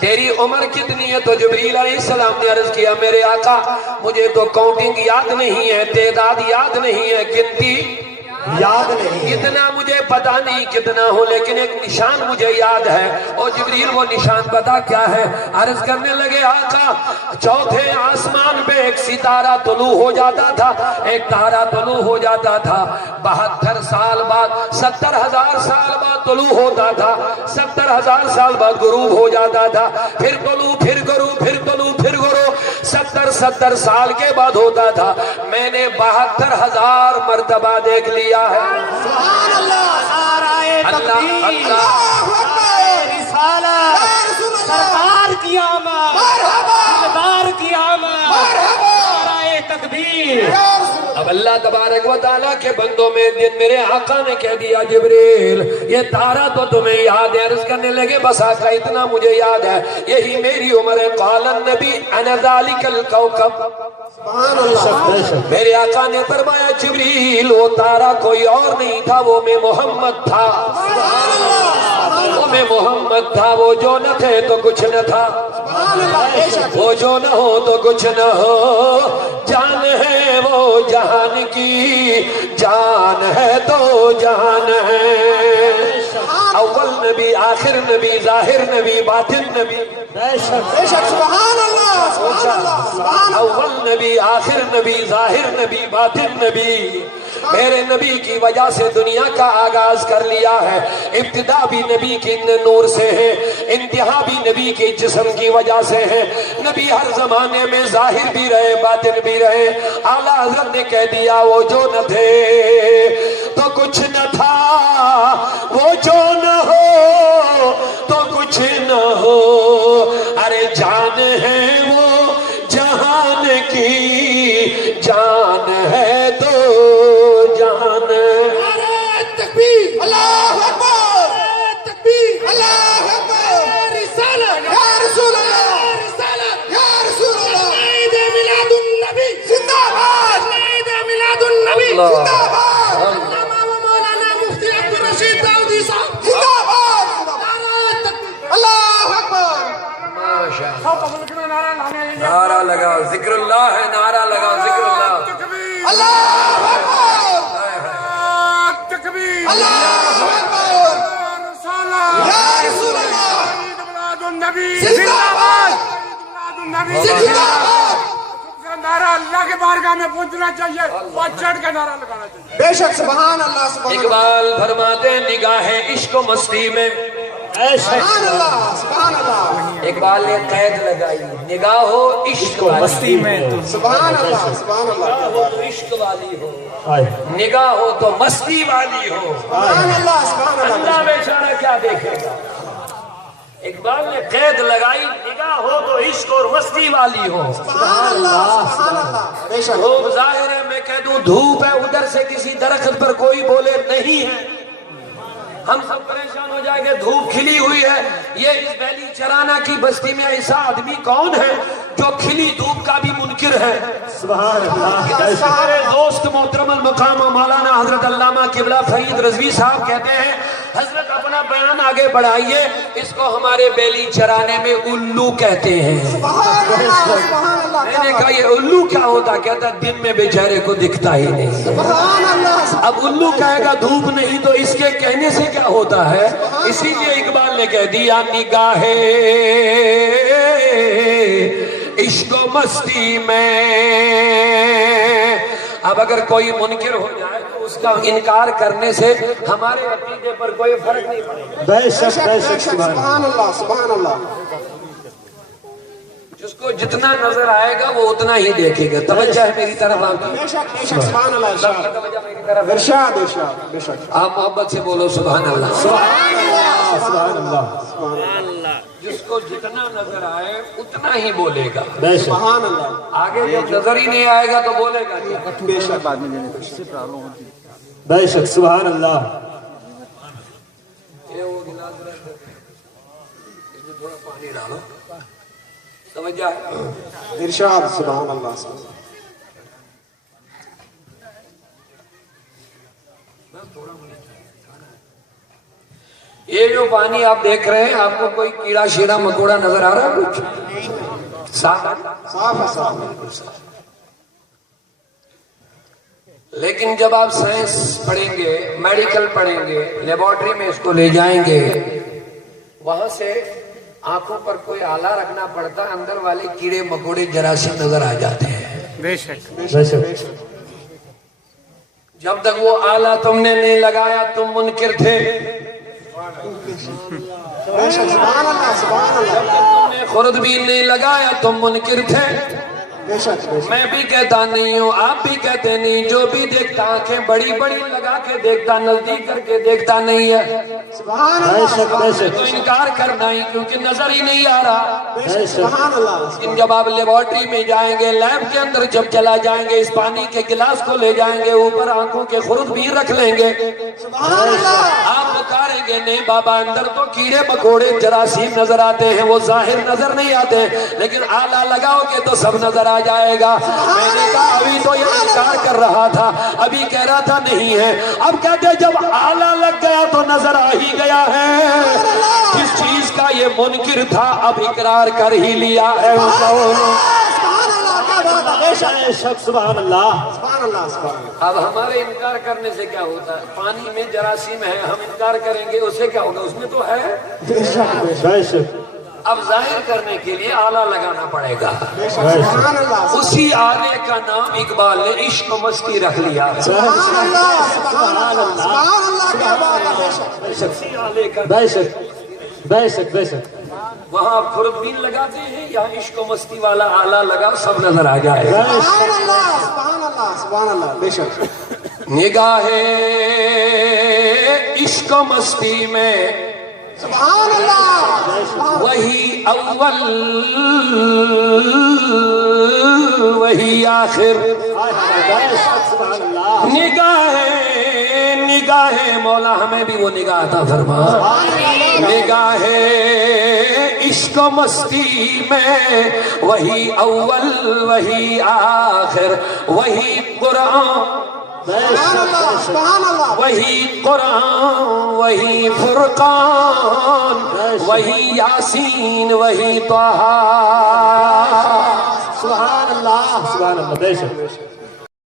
تیری عمر کتنی ہے؟ تو جبریل علیہ السلام نے عرض کیا میرے آقا مجھے تو کاؤنٹنگ یاد نہیں ہے، تعداد یاد نہیں ہے، گنتی یاد نہیں، اتنا مجھے پتا نہیں کتنا ہو، لیکن ایک نشان مجھے یاد ہے۔ اور جبریل وہ نشان پتا کیا ہے؟ عرض کرنے لگے آقا چوتھے آسمان پہ ایک ستارہ طلوع ہو جاتا تھا، ایک تارہ طلوع ہو جاتا تھا، 72 سال بعد 70,000 سال بعد طلوع ہوتا تھا، 70,000 سال بعد غروب ہو جاتا تھا، پھر طلوع پھر غروب پھر طلوع پھر غروب، 70 سال کے بعد ہوتا تھا۔ میں نے 72,000 مرتبہ دیکھ لیا ہے۔ سبحان اللہ، نعرہ تکبیر، اللہ اکبر، رسالت، سرکار کی آمد، دلدار کی آمد، نعرہ تکبیر۔ اب اللہ تبارک و تعالیٰ کے بندوں میں دن میرے آقا نے کہہ دیا جبریل یہ تارہ تو تمہیں یاد ہے؟ عرض کرنے لگے بس آقا اتنا مجھے یاد ہے، یہی میری عمر ہے۔ قال النبی انا ذالک الکوکب، میرے آقا نے فرمایا جبریل وہ تارہ کوئی اور نہیں تھا، وہ میں محمد تھا، وہ میں محمد تھا، وہ جو نہ تھے تو کچھ نہ تھا، وہ جو نہ ہو تو کچھ نہ ہو، جان ہے وہ جہان کی، جان ہے تو جہان ہے، اول نبی آخر نبی ظاہر نبی باطن نبی، بے شک سبحان اللہ، سبحان اللہ، اول نبی آخر نبی ظاہر نبی باطن نبی، میرے نبی کی وجہ سے دنیا کا آغاز کر لیا ہے، ابتدا بھی نبی کے نور سے ہے، انتہا بھی نبی کے جسم کی وجہ سے ہے، نبی ہر زمانے میں ظاہر بھی رہے باطن بھی رہے۔ اعلیٰ حضرت نے کہہ دیا وہ جو نہ تھے تو کچھ نہ تھا، وہ جو نہ ہو تو کچھ نہ ہو، ارے جان ہے وہ جہان کی، جان ہے تو جہان ہے۔ تکبیر، اللہ اکبر، تکبیر، اللہ اکبر، رسالت، یا رسول اللہ، رسالت، یا رسول اللہ، عید میلاد النبی زندہ باد، عید میلاد النبی زندہ باد، علامہ و مولانا مفتی عبدالرشید داؤدی صاحب زندہ باد، نعرہ تکبیر، اللہ اکبر، نعرہ لگا ذکر اللہ ہے، نعرہ لگا ذکر اللہ، اللہ اکبر، تکبیر، اللہ اکبر، یا رسول اللہ، زندہ باد، زندہ باد، نعرہ اللہ کے بارگاہ میں پہنچنا چاہیے اور چڑھ کے نعرہ لگانا چاہیے۔ بے شک سبحان اللہ، سبحان اللہ، اقبال فرماتے ہیں نگاہ عشق و مستی میں، سبحان اللہ، سبحان اللہ، اقبال نے قید لگائی نگاہ ہو عشق مستی میں، سبحان اللہ، سبحان اللہ، نگاہ ہو تو عشق والی ہو، نگاہ ہو تو مستی والی ہو، سبحان اللہ، سبحان اللہ، اللہ بیچارہ کیا دیکھے گا؟ اقبال نے قید لگائی نگاہ ہو تو عشق اور مستی والی ہو، سبحان اللہ، سبحان اللہ، بے شک، دھوپ ظاہر ہے میں کہہ دوں دھوپ ہے، ادھر سے کسی درخت پر کوئی بولے نہیں ہے، ہم سب پریشان ہو جائیں گے، دھوپ کھلی ہوئی ہے۔ یہ اس بیلی چرانہ کی بستی میں ایسا آدمی کون ہے جو کھلی دھوپ کا بھی منکر ہے؟ سبحان اللہ، ہمارے دوست محترم المقام مولانا حضرت علامہ قبلہ فرید رضوی صاحب کہتے ہیں حضرت اپنا بیان آگے بڑھائیے، اس کو ہمارے بیلی چرانے میں الو کہتے ہیں۔ سبحان اللہ، سبحان اللہ، میں نے کہا یہ الو کیا ہوتا؟ کہتا دن میں بیچارے کو دکھتا ہی نہیں۔ سبحان اللہ، اب الو کہے گا دھوپ نہیں تو اس کے کہنے سے کیا ہوتا ہے؟ اسی لیے اقبال نے کہہ دیا نگاہ عشق و مستی میں۔ اب اگر کوئی منکر ہو جائے تو اس کا انکار کرنے سے ہمارے عقیدے پر کوئی فرق نہیں پڑے گا۔ بے شک، بے شک، سبحان اللہ، سبحان اللہ، جس کو جتنا نظر آئے گا وہ اتنا ہی دیکھے گا۔ توجہ ہے میری طرف آپ کی؟ بے شک، بے شک، سبحان اللہ، ارشاد، توجہ میری طرف ہے؟ ارشاد، ارشاد، بے شک، آپ محبت سے بولو سبحان اللہ۔ سبحان اللہ، سبحان اللہ، سبحان اللہ، جس کو جتنا نظر آئے اتنا ہی بولے گا، سبحان اللہ، آگے جب نظر ہی نہیں آئے گا تو بولے گا کیا؟ بے شک، بے شک، سبحان اللہ، یہ وہ گلاس رکھ دو، اس میں تھوڑا پانی ڈالو، سمجھا ہے؟ ارشاد، سبحان اللہ، سبحان اللہ، یہ جو پانی آپ دیکھ رہے ہیں آپ کو کوئی کیڑا شیڑا مکوڑا نظر آ رہا ہے کچھ صاف ہے صاف. لیکن جب آپ سائنس پڑھیں گے میڈیکل پڑھیں گے لیبارٹری میں اس کو لے جائیں گے وہاں سے آنکھوں پر کوئی آلہ رکھنا پڑتا ہے اندر والے کیڑے مکوڑے جراثیم نظر آ جاتے ہیں. بے شک جب تک وہ آلہ تم نے نہیں لگایا تم منکر تھے. سبحان اللہ سبحان اللہ. جب تک تم نے خوردبین نہیں لگایا تم منکر تھے. بے شک میں بھی کہتا نہیں ہوں آپ بھی کہتے نہیں. جو بھی دیکھتا آنکھیں بڑی بڑی لگا کے دیکھتا نزدیک کر کے دیکھتا نہیں ہے. سبحان اللہ تو انکار کرنا ہی کیونکہ نظر ہی نہیں آ رہا. سبحان اللہ. لیکن جب آپ لیبارٹری میں جائیں گے لیب کے اندر جب چلا جائیں گے اس پانی کے گلاس کو لے جائیں گے اوپر آنکھوں کے خرد بھی رکھ لیں گے. سبحان اللہ. آپ پکاریں گے نہیں بابا اندر تو کیڑے مکوڑے جراثیم نظر آتے ہیں وہ ظاہر نظر نہیں آتے لیکن آلہ لگاؤ گے تو سب نظر آ جائے گا. میں نے کہا ابھی تو یہ انکار کر رہا تھا ابھی کہہ رہا تھا نہیں ہے. اب کہتے جب آلہ لگ گیا تو نظر آ ہی گیا ہے. جس چیز کا یہ منکر تھا اب اقرار کر ہی لیا ہے. سبحان اللہ. کیا بات ہے. بے شک سبحان اللہ سبحان اللہ سبحان اللہ. اب ہمارے انکار کرنے سے کیا ہوتا ہے. پانی میں جراثیم ہے ہم انکار کریں گے اس سے کیا ہوگا اس میں تو ہے. بے شک اب ظاہر کرنے کے لیے آلہ لگانا پڑے گا. سبحان اللہ اسی آلے کا نام اقبال نے عشق و مستی رکھ لیا. سبحان اللہ سبحان اللہ سبحان اللہ. کیا بات ہے. بے شک اسی آلے کا بے شک وہاں آپ خوردبین لگاتے ہیں یا عشق و مستی والا آلہ لگا سب نظر آ جائے گا. سبحان اللہ سبحان اللہ سبحان اللہ. بے شک نگاہ عشق و مستی میں سبحان اللہ. وہی اول وہی آخر. نگاہ مولا ہمیں بھی وہ نگاہ عطا فرما. نگاہ عشق و مستی میں وہی اول وہی آخر وہی قرآن سبحان اللہ سبحان اللہ. وہی قرآن وہی فرقان وہی یاسین وہی طہ. سبحان اللہ سبحان اللہ. بے شک